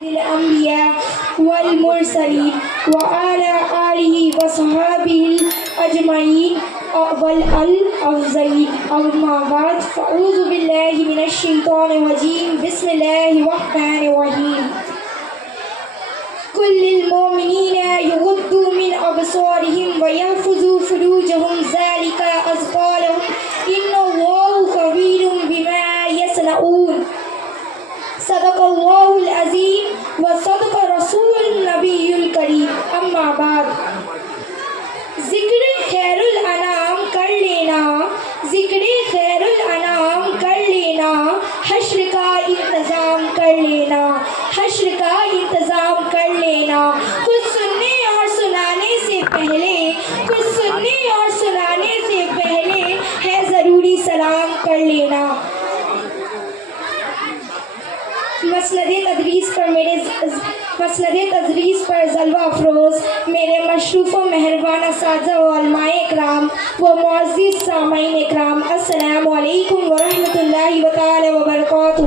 الأنبياء والمرسلين وعلى آله وصحبه أجمعين والأفضلين أما بعد فأعوذ بالله من الشيطان الرجيم بسم الله الرحمن الرحيم كل المؤمنين يغضوا من أبصارهم ويحفظوا فروجهم ذلك أزكى لهم إن الله خبير بما يصنعون صدق الله العظيم وصدق رسول النبی الکریم اما بعد ذکر خیر الانام کر لینا ذکر خیر الانام کر لینا حشر کا انتظام کر لینا حشر کا انتظام کر لینا کچھ سننے اور سنانے سے پہلے کچھ سننے اور سنانے سے پہلے ہے ضروری سلام کر لینا مسند تدریس پر جلوہ افروز میرے مشروف و مہربان اساتذہ و علماء اکرام و معزز سامعین اکرام السلام علیکم ورحمۃ اللہ تعالی وبرکاتہ۔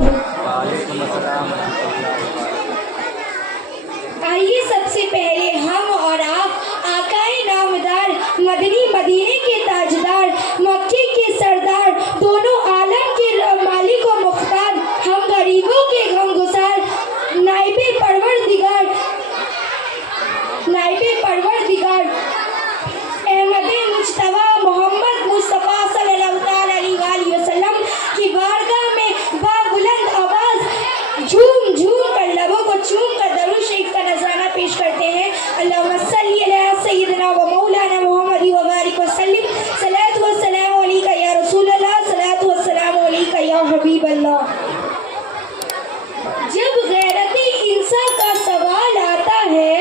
آئیے سب سے پہلے ہم اور آپ آقائے نامدار مدنی مدینے کے تاجدار مکے کے سردار دونوں عالم کے مالک و مختار ہم غریبوں کے غمگسار نائب پروردگار احمد مجتبیٰ محمد مصطفیٰ صلی اللہ تعالی علیہ وآلہ وسلم کی بارگاہ میں بلند آواز جھوم جھوم کر لبوں کو چوم کر درود شریف کا نذرانہ پیش کرتے ہیں۔ اللہم صلی علی سیدنا و مولانا محمد وبارک وسلم صلاۃ و السلام علیکہ یا رسول اللہ صلاۃ و السلام علیکہ یا حبیب اللہ۔ جب غیرت انسان کا سوال آتا ہے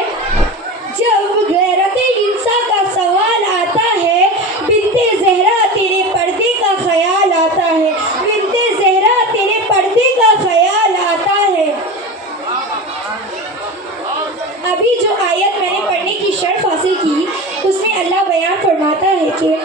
جب غیرت انسان کا سوال آتا ہے بنت زہرا تیرے پردے کا خیال آتا ہے بنت زہرا تیرے پردے کا خیال آتا ہے۔ ابھی جو آیت میں نے پڑھنے کی شرف حاصل کی اس میں اللہ بیان فرماتا ہے کہ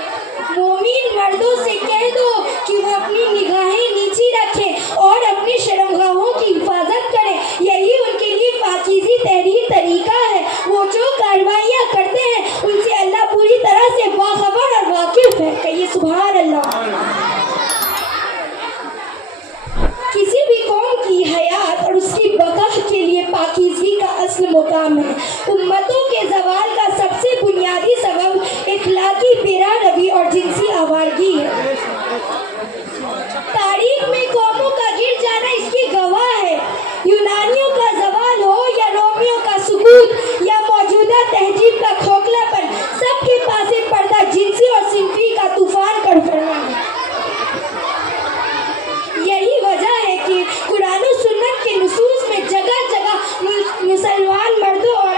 مومن مردوں سے کہہ دو کہ وہ اپنی نگاہیں نیچی رکھیں اور اپنی شرمگاہوں کی حفاظت کریں، یہی ان کے لیے پاکیزی تحریر طریقہ ہے۔ وہ جو کاروائیاں کرتے ہیں ان سے اللہ پوری طرح سے باخبر اور واقف ہے۔ کہیے سبحان اللہ۔ کسی بھی قوم کی حیات اور اس کی بقا کے لیے پاکیزگی کا اصل مقام ہے۔ امتوں کے زوال کا سب سے بنیادی سبب اخلاقی پیرا روی اور جنسی آوارگی ہے۔ تاریخ میں قوموں کا گر جانا اس کی گواہ ہے۔ یونانیوں کا زوال ہو یا رومیوں کا سقوط یا موجودہ تہذیب کا کھوکھلا پن، سب کے پاس پردہ جنسی اور صنفی کا طوفان کر پڑنا ہے۔ یہی وجہ ہے کہ قرآن و سنت کے نصوص میں جگہ جگہ مسلمان مردوں اور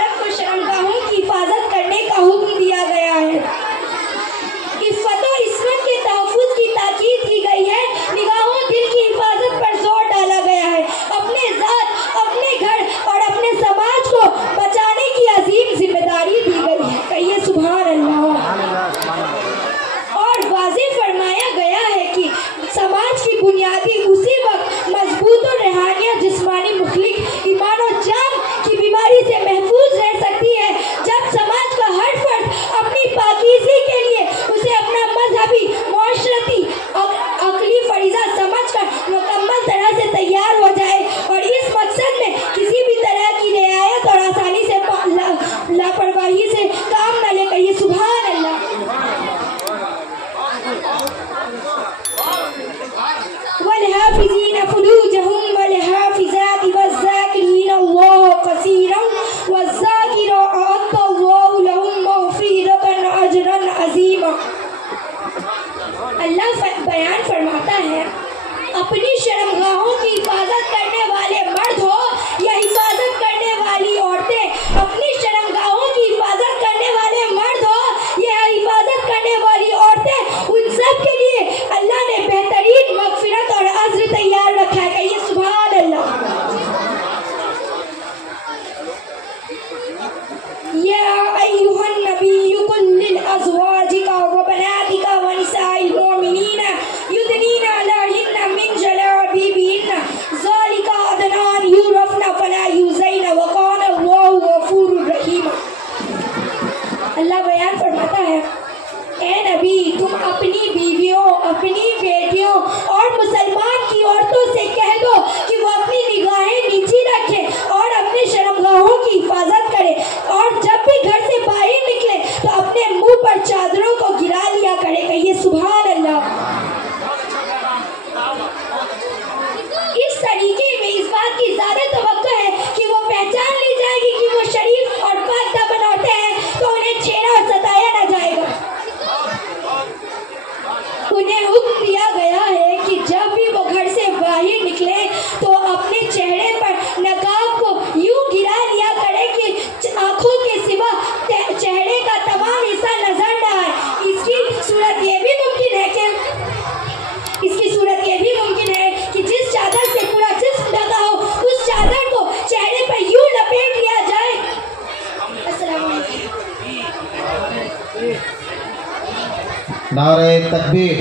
نعرہ تکبیر،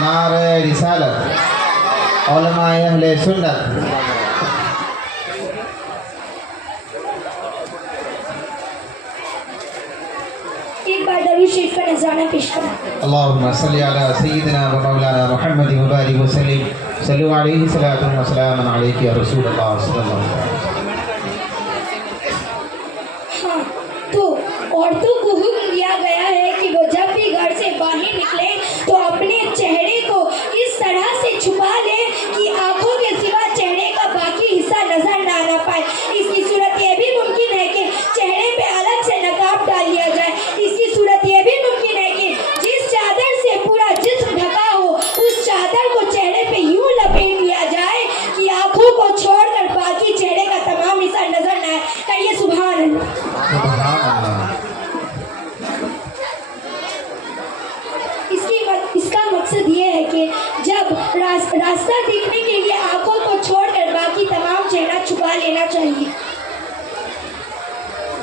نعرہ رسالت، علماء اہل سنت. ایک بار درود شریف کا نذرانہ پیش کریں. اللہم صلی علی سیدنا و مولانا محمد مبارک وسلم. صلو علیہ صلاۃ و سلام علیک یا رسول اللہ صلی اللہ علیہ وسلم. ہاں، تو عورتوں کو حکم دیا گیا ہے کہ وہ جب بھی گھر سے باہر نکلیں تو اپنے چہرے کو اس طرح سے چھپا لیں کہ آنکھوں کے سوا چہرے کا باقی حصہ نظر نہ آنا پائے. اس کی صورت یہ بھی ممکن ہے کہ چہرے پہ الگ سے نقاب ڈال لیا جائے. اس کی صورت یہ بھی ممکن ہے کہ جس چادر سے پورا جسم ڈھکا ہو اس چادر کو چہرے پہ یوں لپیٹ لیا جائے کہ آنکھوں کو چھوڑ کر باقی چہرے کا تمام حصہ نظر نہ آئے. کہیے سبحان اللہ. سبحان اللہ. اس کا مقصد یہ ہے کہ جب راستہ دیکھنے کے لیے آنکھوں کو چھوڑ کر باقی تمام چہرہ چھپا لینا چاہیے.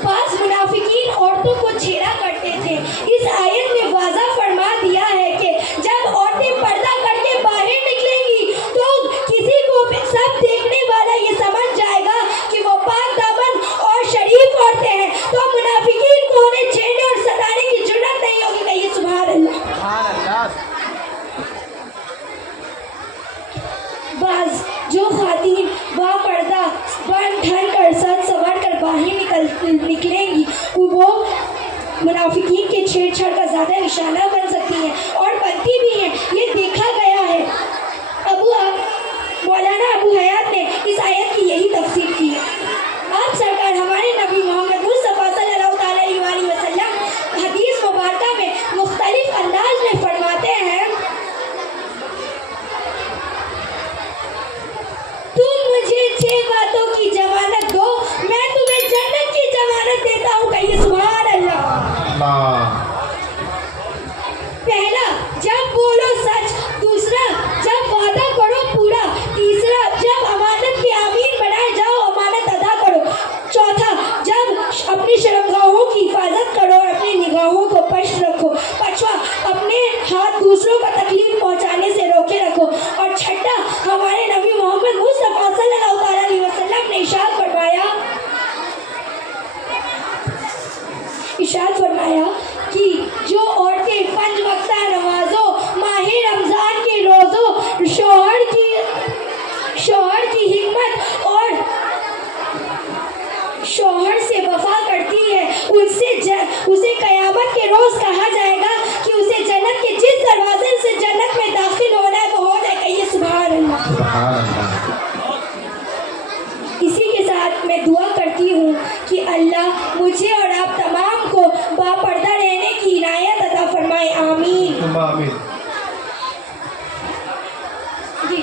بعض منافقین عورتوں کو چھیڑا کرتے تھے. اس آیت میں واضح فرما دیا ہے کہ جب عورتیں پردہ کر کے باہر نکلیں گی تو کسی کو سب دیکھنے والا یہ سمجھ جائے گا کہ وہ پاک دامن اور شریف عورتیں ہیں, تو منافقین کو انہیں چھیڑنے اور ستانے کی جرات نہیں ہوگی. کہیے سبحان اللہ. بعض جو خواتین با پردہ بن ٹھن کر سج سنور کر باہر نکلیں گی وہ منافقین کے چھیڑ چھاڑ کا زیادہ نشانہ بن سکتی ہیں اور بنتی بھی ہیں. یہ دیکھا گیا ہے. مولانا ابو حیات نے اس آیت کی یہی تفسیر کی ہے. آپ سرکار ہمارے نبی محمد مصطفیٰ صلی اللہ تعالی علیہ وسلم حدیث مبارکہ میں مختلف انداز میں فرماتے ہیں, تم مجھے 6 باتوں کی ضمانت دو, میں تمہیں جنت کی ضمانت دیتا ہوں. کہیے سبحان اللہ. پہلا, جب بولو سچ. دوسرا, جب وعدہ کرو پورا. تیسرا, جب امانت کے امین بنائے جاؤ امانت ادا کرو. چوتھا, جب اپنی شرمگاہوں کی حفاظت کرو اور اپنی نگاہوں کو پشت رکھو. پانچواں, اپنے ہاتھ دوسروں کو تکلیف پہنچانے سے روکے رکھو. اور چھٹا, ہمارے نبی محمد مصطفیٰ صلی اللہ علیہ وسلم نے ارشاد فرمایا کہ جو عورتیں 5 وقتہ نمازوں, ماہ رمضان کے روزوں, شوہر کی حکمت اور شوہر سے وفا کرتی ہے اسے قیامت کے روز کہا جائے گا کہ اسے جنت کے جس دروازے سے جنت میں داخل ہونا ہے وہ ہو جائے. کہیے سبحان اللہ. اسی کے ساتھ میں دعا کرتی ہوں کہ اللہ مجھے اور آپ تمام کو باپردہ رہنے کی عنایت عطا فرمائے. آمین. جی.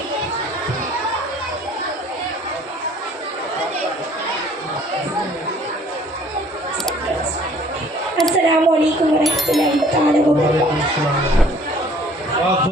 السلام علیکم ورحمۃ اللہ وبرکاتہ.